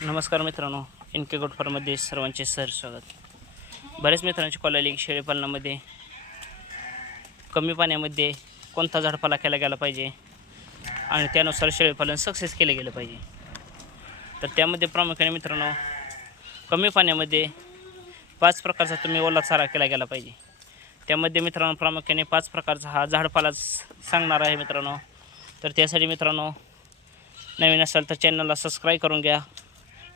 नमस्कार मित्रांनो एन के गोटफारमध्ये सर्वांचे सर स्वागत. बऱ्याच मित्रांची कॉल आली शेळीपालनामध्ये कमी पाण्यामध्ये कोणता झाडपाला केला गेला पाहिजे? आणि त्यानुसार शेळीपालन सक्सेस केलं गेलं पाहिजे. तर त्यामध्ये प्रामुख्याने मित्रांनो कमी पाण्यामध्ये पाच प्रकारचा तुम्ही ओला चारा केला गेला पाहिजे. त्यामध्ये मित्रांनो प्रामुख्याने पाच प्रकारचा हा झाडपाला सांगणार आहे मित्रांनो. तर त्यासाठी मित्रांनो नवीन असाल तर चॅनलला सबस्क्राईब करून घ्या.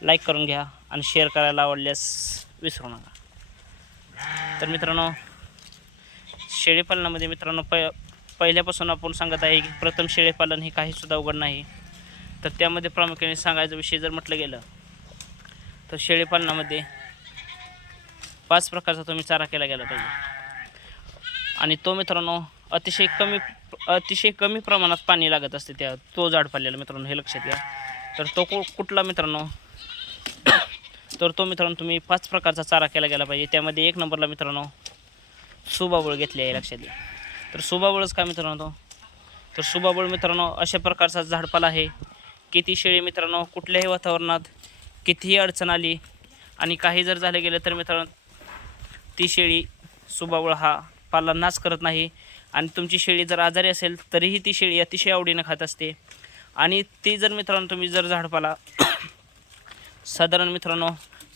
लाईक करून घ्या आणि शेअर करायला आवडल्यास विसरू नका. तर मित्रांनो शेळीपालनामध्ये मित्रांनो प पहिल्यापासून आपण सांगत आहे की प्रथम शेळीपालन हे काहीसुद्धा अवघड नाही. तर त्यामध्ये प्रामुख्याने सांगायचा विषय जर म्हटलं गेलं तर शेळीपालनामध्ये पाच प्रकारचा तुम्ही चारा केला गेला पाहिजे. आणि तो मित्रांनो अतिशय कमी अतिशय कमी प्रमाणात पाणी लागत असते त्या तो झाड पाल्याला मित्रांनो हे लक्षात घ्या. तर तो कु कुठला मित्रांनो तर तो मित्रांनो तुम्ही पाच प्रकारचा चारा केला गेला पाहिजे. त्यामध्ये एक नंबरला मित्रांनो सुबाबळ घेतली आहे लक्षात घ्या. तर सुबाबळच का मित्रांनो तो? तर सुबाबळ मित्रांनो अशा प्रकारचा झाडपाला आहे की ती शेळी मित्रांनो कुठल्याही वातावरणात कितीही अडचण आली आणि काही जर झालं गेलं तर मित्रांनो ती शेळी सुबाबळ हा पाला नाश करत नाही. आणि तुमची शेळी जर आजारी असेल तरीही ती शेळी अतिशय आवडीनं खात असते. आणि ती जर मित्रांनो तुम्ही जर झाडपाला साधारण मित्रांनो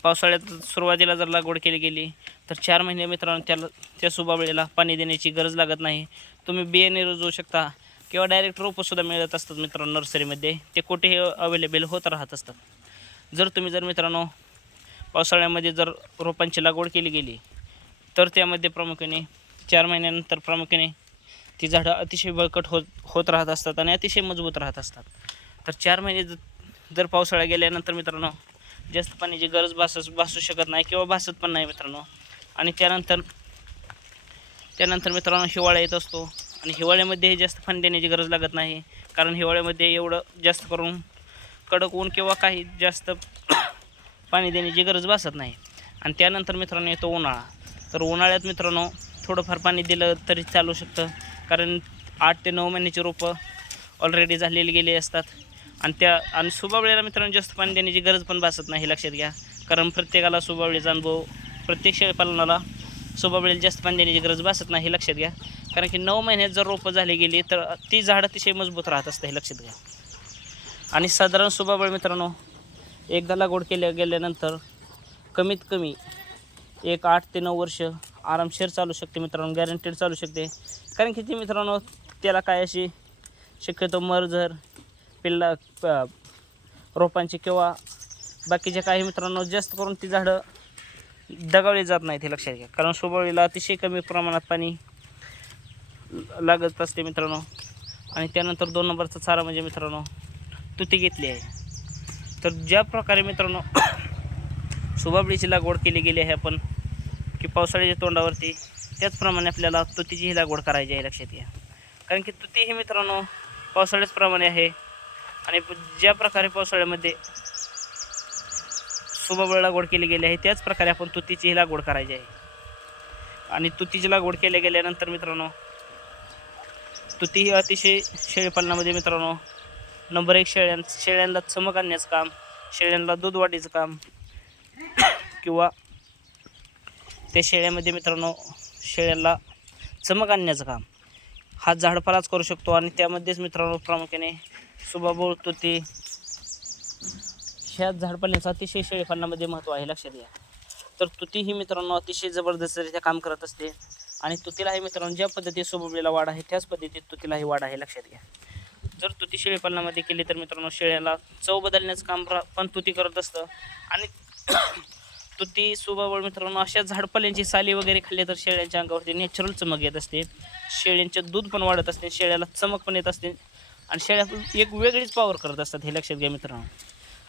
पावसाळ्यात सुरुवातीला जर लागवड केली गेली तर चार महिने मित्रांनो त्याला त्या सुबावळीला पाणी देण्याची गरज लागत नाही. तुम्ही बियाणे रुजवू शकता किंवा डायरेक्ट रोपंसुद्धा मिळत असतात मित्रांनो नर्सरीमध्ये. ते कुठेही अवेलेबल होत राहत असतात. जर तुम्ही जर मित्रांनो पावसाळ्यामध्ये जर रोपांची लागवड केली गेली तर त्यामध्ये प्रामुख्याने चार महिन्यानंतर प्रामुख्याने ती झाडं अतिशय बळकट होत होत राहत असतात आणि अतिशय मजबूत राहत असतात. तर चार महिने जर पावसाळा गेल्यानंतर मित्रांनो जास्त पाण्याची गरज भासस भासू शकत नाही किंवा भासत पण नाही मित्रांनो. आणि त्यानंतर त्यानंतर मित्रांनो हिवाळा येत असतो. आणि हिवाळ्यामध्ये जास्त पाणी देण्याची गरज लागत नाही. कारण हिवाळ्यामध्ये एवढं जास्त करून कडक ऊन किंवा काही जास्त पाणी देण्याची गरज भासत नाही. आणि त्यानंतर मित्रांनो येतो उन्हाळा. तर उन्हाळ्यात मित्रांनो थोडंफार पाणी दिलं तरी चालू शकतं. कारण आठ ते नऊ महिन्याची रोपं ऑलरेडी झालेली गेली असतात. आणि त्या आणि सुबावळीला मित्रांनो जास्त पाणी देण्याची गरज पण भासत नाही लक्षात घ्या. कारण प्रत्येकाला सुबावळीचा अनुभव प्रत्येक शेळीपालनाला सुबावळीला जास्त पाणी देण्याची गरज भासत नाही हे लक्षात घ्या. कारण की नऊ महिन्यात जर रोपं झाली गेली तर ती झाड अतिशय मजबूत राहत असते हे लक्षात घ्या. आणि साधारण सुबावळ मित्रांनो एकदा लागवड केल्या गेल्यानंतर कमीत कमी एक आठ ते नऊ वर्ष आरामशीर चालू शकते मित्रांनो गॅरंटेड चालू शकते. कारण की ती मित्रांनो त्याला काय अशी शक्यतो मरझर पिल्ला रोपांची किंवा बाकीच्या काही मित्रांनो जास्त करून ती झाडं दगावली जात नाहीत हे लक्षात घ्या. कारण सुबळीला अतिशय कमी प्रमाणात पाणी लागत असते मित्रांनो. आणि त्यानंतर दोन नंबरचा चारा म्हणजे मित्रांनो तुती घेतली आहे. तर ज्या प्रकारे मित्रांनो सुबाबळीची लागवड केली गेली आहे आपण की पावसाळ्याच्या तोंडावरती त्याचप्रमाणे आपल्याला तुतीचीही लागवड करायची आहे लक्षात घ्या. कारण की तुती ही मित्रांनो पावसाळ्याचप्रमाणे आहे. आणि ज्या प्रकारे पावसाळ्यामध्ये सुबाबळ लागवड केली गेली आहे त्याच प्रकारे आपण तुतीचीही लागवड करायची आहे. आणि तुतीची लागवड केल्या गेल्यानंतर मित्रांनो तुती ही अतिशय शेळीपालनामध्ये मित्रांनो नंबर एक शेळ्यां शेळ्यांना चमक आणण्याचं काम शेळ्यांना दूध वाढीचं काम किंवा त्या शेळ्यामध्ये मित्रांनो शेळ्यांना चमक आणण्याचं काम. हा झाडपालाच करू शकतो आणि त्यामध्येच मित्रांनो प्रामुख्याने सुबाबोळ तुती ह्या झाडपाल्याचं अतिशय शेळीपालनामध्ये महत्त्व आहे लक्षात घ्या. तर तुती ही मित्रांनो अतिशय जबरदस्तरित्या काम करत असते आणि तुतीलाही मित्रांनो ज्या पद्धतीत सुबवलेला वाढ आहे त्याच पद्धतीत तुतीलाही वाढ आहे लक्षात घ्या. जर तुती शेळीपालनामध्ये केली तर मित्रांनो शेळ्याला चव बदलण्याचं काम पण तुती करत असतं. आणि तुती सुबाबळ मित्रांनो अशा झाडपाल्यांची साली वगैरे खाल्ली तर शेळ्यांच्या अंगावरती नॅचरल चमक येत असते. शेळ्यांचे दूध पण वाढत असते शेळ्याला चमक पण येत असते. आणि शेळ्या एक वेगळीच पावर करत असतात हे लक्षात घ्या मित्रांनो.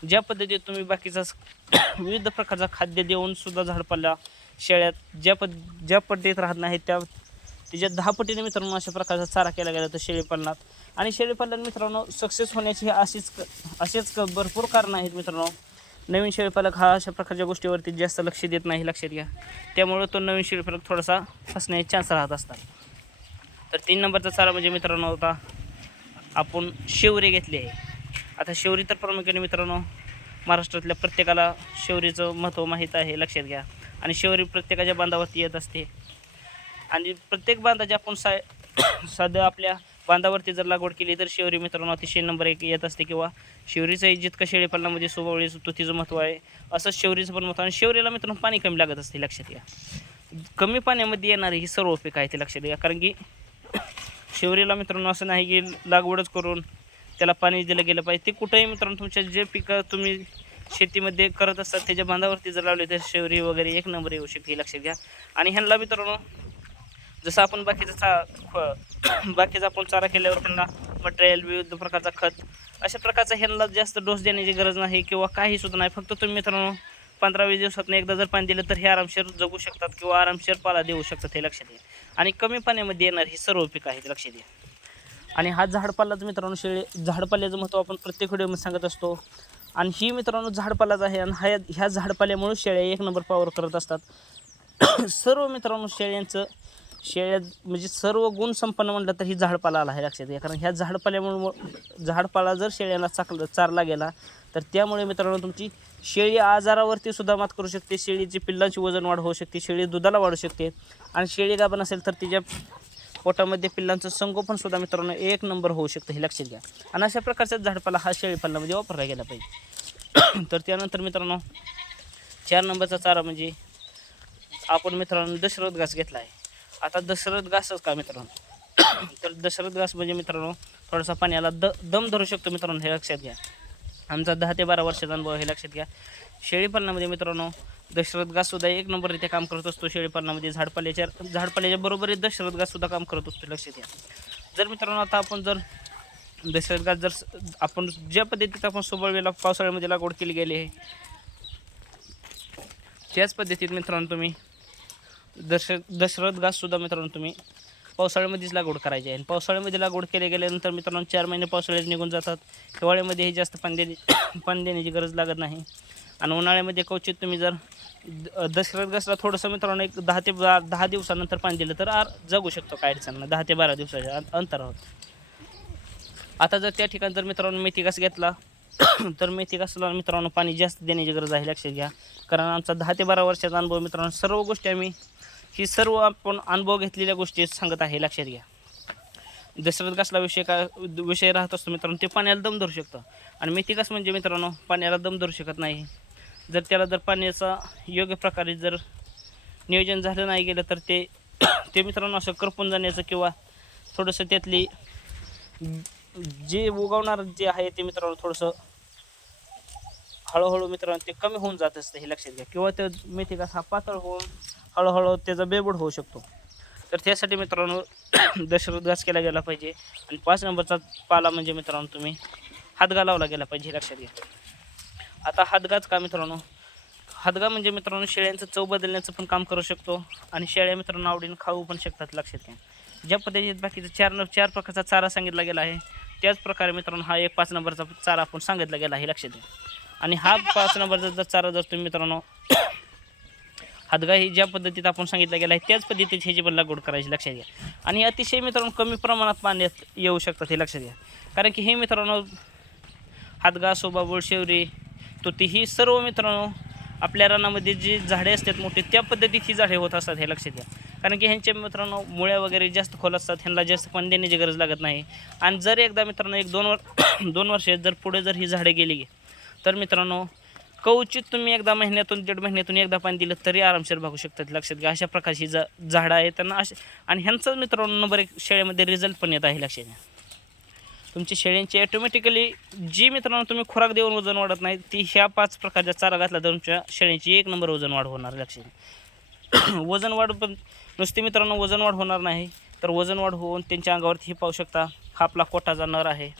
ज्या पद्धतीत तुम्ही बाकीचा विविध प्रकारचा खाद्य देऊन सुद्धा झाडपाला शेळ्यात ज्या पद ज्या पद्धतीत राहत नाही त्या त्याच्या दहा पटीने मित्रांनो अशा प्रकारचा चारा केला गेला तर शेळीपालनात आणि शेळीपालन मित्रांनो सक्सेस होण्याची अशीच क- असेच क- भरपूर कारणं आहेत मित्रांनो. नवीन शेळीपालक हा अशा प्रकारच्या गोष्टीवरती जास्त लक्ष देत नाही लक्षात घ्या. त्यामुळं तो नवीन शेळीपालक थोडासा फसण्याचे चान्स राहत असतात. तर तीन नंबरचा चारा म्हणजे मित्रांनो होता आपण शेवरी घेतले आहे. आता शेवरी तर प्रामुख्याने मित्रांनो महाराष्ट्रातल्या प्रत्येकाला शेवरीचं महत्त्व माहीत आहे लक्षात घ्या. आणि शेवरी प्रत्येकाच्या बांधावरती येत असते. आणि प्रत्येक बांधाची आपण सा साधं आपल्या बांधावरती जर लागवड केली तर शेवरी मित्रांनो अतिशय नंबर एक येत असते किंवा शेवरीचंही जितकं शेळीपालनामध्ये म्हणजे स्वभावळी तुतीचं महत्त्व आहे असंच शेवरीचं पण महत्त्व आणि शेवरीला मित्रांनो पाणी कमी लागत असते लक्षात घ्या. कमी पाण्यामध्ये येणारी ही सर्व पिकं आहे ते लक्षात घ्या. कारण की शेवरीला मित्रांनो असं नाही की लागवडच करून त्याला पाणी दिलं गेलं पाहिजे. ते कुठंही मित्रांनो तुमच्या जे पिकं तुम्ही शेतीमध्ये करत असतात त्याच्या बांधावरती जर लावले तर शेवरी वगैरे एक नंबर येऊ शकते हे लक्षात घ्या. आणि ह्यांना मित्रांनो जसं आपण बाकीचा चा फ- बाकीचा आपण चारा केल्यावर त्यांना मटेरियल विविध प्रकारचा खत अशा प्रकारचा ह्यांना जास्त डोस देण्याची गरज नाही किंवा काही सुद्धा नाही. फक्त तुम्ही मित्रांनो पंधरा वीस दिवसातून एकदा जर पाणी दिलं तर हे आरामशीर जगू शकतात किंवा आरामशीर पाला देऊ शकतात हे लक्षात घ्या. आणि कमी पाण्यामध्ये येणार ही सर्व पिकं आहेत लक्ष द्या. आणि हा झाडपालाच मित्रांनो शेळी झाडपाल्याचं महत्त्व आपण प्रत्येक व्हिडिओमध्ये सांगत असतो. आणि ही मित्रांनो झाडपालाच आहे आणि ह्या ह्या झाडपाल्यामुळे शेळ्या एक नंबर पावर करत असतात. सर्व मित्रांनो शेळ्यांचं शेळ्या म्हणजे सर्व गुण संपन्न म्हटलं तर ही झाडपाला आला आहे लक्षात घ्या. कारण ह्या झाडपाल्यामुळे झाडपाला जर शेळ्यांना चाकला चारला गेला तर त्यामुळे मित्रांनो तुमची शेळी आजारावरती सुद्धा मात करू शकते. शेळीची पिल्लांची वजन वाढ होऊ शकते. शेळी दुधाला वाढू शकते. आणि शेळी गाभण असेल तर तिच्या पोटामध्ये पिल्लांचं संगोपन सुद्धा मित्रांनो एक नंबर होऊ शकतं हे लक्षात घ्या. आणि अशा प्रकारचा झाडपाला हा शेळीपालनामध्ये वापरला गेला पाहिजे. तर त्यानंतर मित्रांनो चार नंबरचा चारा म्हणजे आपण मित्रांनो दशरथ घास घेतला आहे. आता दशरथ घासच का मित्रांनो? तर दशरथ घास म्हणजे मित्रांनो थोडासा पाण्याला द दम धरू शकतो मित्रांनो हे लक्षात घ्या. आमचा दहा ते बारा वर्षाचा अनुभव हे लक्षात घ्या. शेळीपालनामध्ये मित्रांनो दशरथ घाससुद्धा एक नंबररीत्या काम करत असतो. शेळीपालनामध्ये झाडपाल्याच्या झाडपाल्याच्या बरोबर दशरथ घाससुद्धा काम करत असतो लक्षात घ्या. जर मित्रांनो आता आपण जर दशरथ घास जर आपण ज्या पद्धतीत आपण सोबळवेला पावसाळ्यामध्ये लागवड केली गेली आहे त्याच पद्धतीत मित्रांनो तुम्ही दश दशरथ घाससुद्धा मित्रांनो तुम्ही पावसाळ्यामध्येच लागवड करायची आहे. आणि पावसाळ्यामध्ये लागवड केली गेल्यानंतर मित्रांनो चार महिने पावसाळ्यात निघून जातात. हिवाळ्यामध्ये हे जास्त पाणी देणे पाणी देण्याची गरज लागत नाही. आणि उन्हाळ्यामध्ये क्वचित तुम्ही जर द- दशरथ घासला थोडंसं मित्रांनो एक दहा ते बा दहा दिवसानंतर पाणी दिलं तर आर जगू शकतो काय अडचण नाही. दहा ते बारा दिवसाच्या अंतरावर. आता जर त्या ठिकाणी जर मित्रांनो मेथी घास घेतला तर मेथी कसला मित्रांनो पाणी जास्त देण्याची गरज आहे लक्षात घ्या. कारण आमचा दहा ते बारा वर्षाचा अनुभव मित्रांनो. सर्व गोष्टी आम्ही ही सर्व आपण अनुभव घेतलेल्या गोष्टी सांगत आहे लक्षात घ्या. दसऱ्यात घासला विषय काय विषय राहत असतो मित्रांनो ते पाण्याला दम धरू शकतं. आणि मेथी घास म्हणजे मित्रांनो पाण्याला दम धरू शकत नाही. जर त्याला जर पाण्याचा योग्य प्रकारे जर नियोजन झालं नाही गेलं तर ते ते मित्रांनो असं करपून जाण्याचं किंवा थोडंसं त्यातली जे उगवणार जे आहे ते मित्रांनो थोडंसं हळूहळू मित्रांनो ते कमी होऊन जात असतं हे लक्षात घ्या. किंवा ते मेथी घास हा पातळ होऊन हळूहळू त्याचा बेबूड होऊ शकतो. तर त्यासाठी मित्रांनो दशरथ घास केला गेला पाहिजे. आणि पाच नंबरचा पाला म्हणजे मित्रांनो तुम्ही हातगा लावला गेला पाहिजे हे लक्षात घ्या. आता हातगाच का मित्रांनो? हातगा म्हणजे मित्रांनो शेळ्यांचं चव बदलण्याचं पण काम करू शकतो. आणि शेळ्या मित्रांनो आवडीनं खाऊ पण शकतात लक्षात घ्या. ज्या पद्धतीत बाकीचा चार न चार प्रकारचा चारा सांगितला गेला आहे त्याचप्रकारे मित्रांनो हा एक पाच नंबरचा चारा आपण सांगितला गेला आहे लक्षात घ्या. आणि हा पाच नंबरचा जर चारा जर तुम्ही मित्रांनो हातगा ही ज्या पद्धतीत आपण सांगितलं गेलं आहे त्याच पद्धतीत ह्याची पण लागवड करायची लक्षात घ्या. आणि अतिशय मित्रांनो कमी प्रमाणात पाण्यात येऊ शकतात हे लक्षात घ्या. कारण की हे मित्रांनो हातगा सोबाबोळ शेवरी तुती ही सर्व मित्रांनो आपल्या रानामध्ये जी झाडे असतात मोठी त्या पद्धतीत ही झाडे होत असतात हे लक्षात घ्या. कारण की ह्यांचे मित्रांनो मुळ्या वगैरे जास्त खोल असतात ह्यांना जास्त पाणी देण्याची गरज लागत नाही. आणि जर एकदा मित्रांनो एक दोन वर दोन वर्षे जर पुढे जर ही झाडे गेली तर मित्रांनो कवचित तुम्ही एकदा महिन्यातून दीड महिन्यातून एकदा पाणी दिलं तरी आरामशीर भागू शकतात. लक्षात घ्या अशा प्रकारची जा झाडं आहेत. त्यांना असे आणि ह्यांचाच मित्रांनो नंबर एक शेळ्यामध्ये रिझल्ट पण येत आहे लक्षात घ्या. तुमची शेळ्यांची ॲटोमॅटिकली जी मित्रांनो तुम्ही खुराक देऊन वजन वाढत नाही ती ह्या पाच प्रकारच्या चारा घातला तर तुमच्या शेळ्यांची एक नंबर वजन वाढ होणार लक्षात वजन वाढ पण नुसते मित्रांनो वजन वाढ होणार नाही. तर वजन वाढ होऊन त्यांच्या अंगावरती हे पाहू शकता हा आपला कोटाचा नर आहे.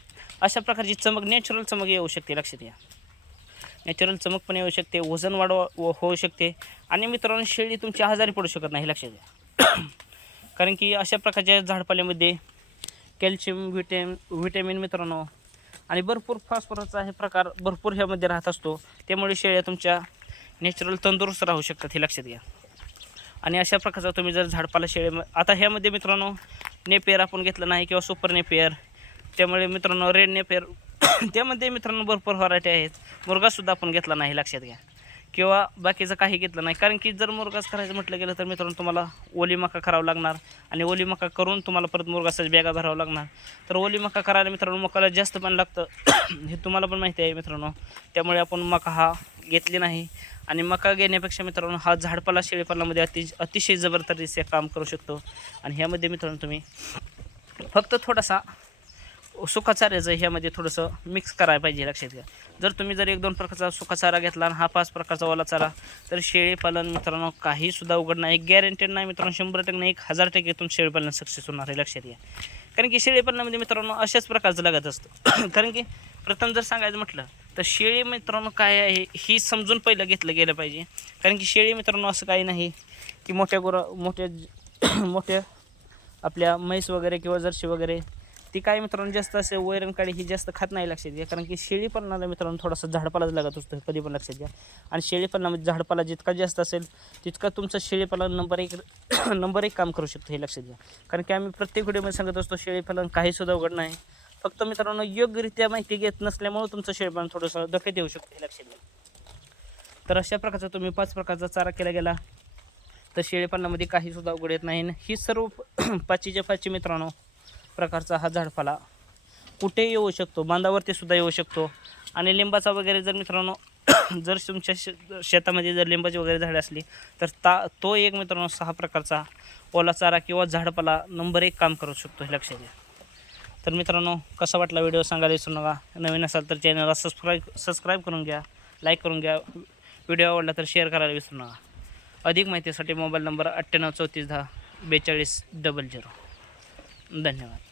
अशा प्रकारची चमक नॅचरल चमक येऊ शकते लक्षात घ्या. नॅचरल चमक पण येऊ शकते वजन वाढ व- होऊ शकते. आणि मित्रांनो शेळी तुमची आजारी पडू शकत नाही लक्षात घ्या. कारण की अशा प्रकारच्या झाडपाल्यामध्ये कॅल्शियम व्हिटॅम व्हिटॅमिन मित्रांनो आणि भरपूर फॉस्फरसचा हे प्रकार भरपूर ह्यामध्ये राहत असतो. त्यामुळे शेळ्या तुमच्या नॅचरल तंदुरुस्त राहू शकतात हे लक्षात घ्या. आणि अशा प्रकारचा तुम्ही जर झाडपाला शेळी आता ह्यामध्ये मित्रांनो नेपेअर आपण घेतलं नाही किंवा सुपर नेपेअर. त्यामुळे मित्रांनो रेड नेपेअर त्यामध्ये मित्रांनो भरपूर व्हरायटी आहेत. मुरगासुद्धा आपण घेतला नाही लक्षात घ्या. किंवा बाकीचं काही घेतलं नाही. कारण की जर मुरगास करायचं म्हटलं गेलं तर मित्रांनो तुम्हाला ओली मका करावं लागणार. आणि ओली मका करून तुम्हाला परत मुरगासाच्या बॅगा भरावं लागणार. तर ओली मका करायला मित्रांनो मकाला जास्त पण लागतं. हे तुम्हाला पण माहिती आहे मित्रांनो. त्यामुळे आपण मका हा घेतली नाही. आणि मका घेण्यापेक्षा मित्रांनो हा झाडपाला शेळीपालनामध्ये अति अतिशय जबरदस्तीचे काम करू शकतो. आणि ह्यामध्ये मित्रांनो तुम्ही फक्त थोडासा सुकाचाऱ्याचं ह्यामध्ये थोडंसं मिक्स करायला पाहिजे लक्षात घ्या. जर तुम्ही जर एक दोन प्रकारचा सुकाचारा घेतला आणि हा पाच प्रकारचा ओला चारा तर शेळीपालन मित्रांनो काहीसुद्धा उघड नाही. गॅरंटेड नाही मित्रांनो शंभर टक्के नाही एक हजार टक्के तुम शेळीपालन सक्सेस होणार आहे लक्षात घ्या. कारण की शेळीपालनामध्ये मित्रांनो अशाच प्रकारचं लागत असतं. कारण की प्रथम जर सांगायचं म्हटलं तर शेळी मित्रांनो काय आहे ही समजून पहिलं घेतलं गेलं पाहिजे. कारण की शेळी मित्रांनो असं काही नाही की मोठ्या गुरा मोठ्या मोठ्या आपल्या म्हैस वगैरे किंवा जर्शी वगैरे ती काय मित्रांनो जास्त असे वैरण काळी ही जास्त खात नाही लक्षात घ्या. कारण की शेळी मित्रांनो थोडासा झाडपालाच लागत असतो कधी पण लक्षात घ्या. आणि शेळी म्हणजे झाडपाला जितका जास्त असेल तितका तुमचं शेळीपालन नंबर एक नंबर एक काम करू शकतो हे लक्षात घ्या. कारण की आम्ही प्रत्येक व्हिडिओमध्ये सांगत असतो शेळीपालन काहीसुद्धा उघड नाही. फक्त मित्रांनो योग्यरित्या माहिती घेत नसल्यामुळे तुमचं शेळीपालन थोडंसं धोक्यात येऊ शकतो हे लक्षात घ्या. तर अशा प्रकारचा तुम्ही पाच प्रकारचा चारा केला गेला तर शेळीपालनामध्ये काहीसुद्धा उघड येत नाही. ही सर्व पाचीच्या पाची मित्रांनो प्रकारचा हा झाडपाला कुठे येऊ शकतो? बांधावरती सुद्धा येऊ शकतो. आणि लिंबाचा वगैरे जर मित्रांनो जर तुमच्या शे शेतामध्ये जर लिंबाची वगैरे झाडे असली तर ता तो एक मित्रांनो सहा प्रकारचा ओला चारा किंवा झाडपाला नंबर एक काम करू शकतो हे लक्षात घ्या. तर मित्रांनो कसा वाटला व्हिडिओ सांगायला विसरू नका. नवीन असाल तर चॅनलला सबस्क्राईब सबस्क्राईब करून घ्या लाईक करून घ्या. व्हिडिओ आवडला तर शेअर करायला विसरू नका. अधिक माहितीसाठी मोबाईल नंबर अठ्ठ्याण्णव चौतीस दहा बेचाळीस डबल झिरो धन्यवाद.